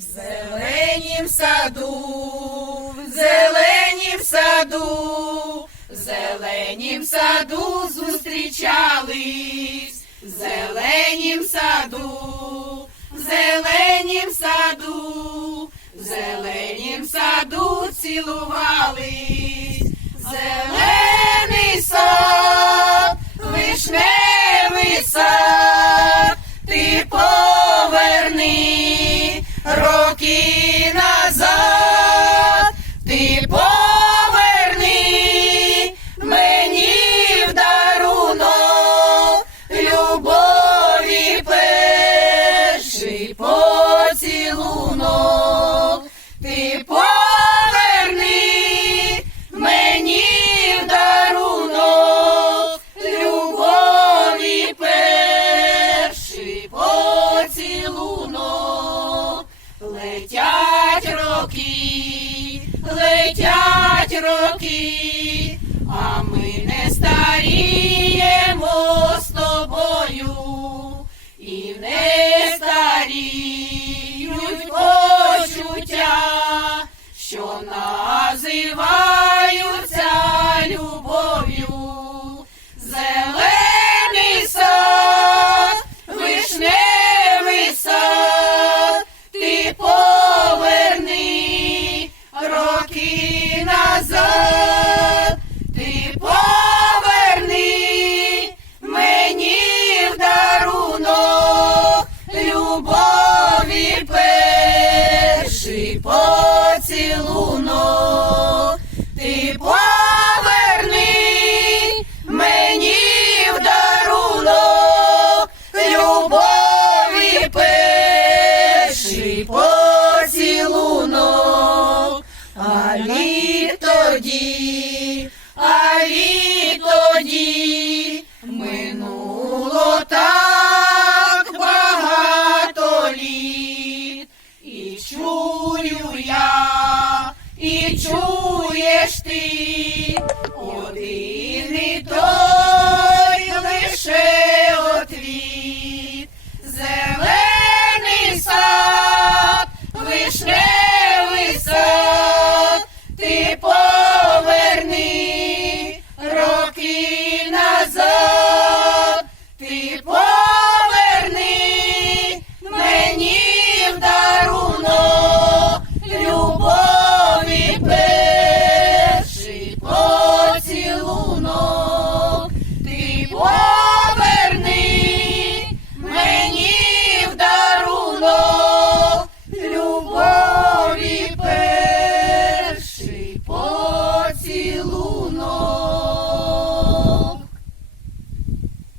Зеленім саду, в зеленім саду, в зеленім саду зустрічались, зеленім саду, зеленім саду, в зеленім саду цілувались, роки, летять роки, а ми не старіємо з тобою і не старіють почуття, що називають. casa. тоді. people.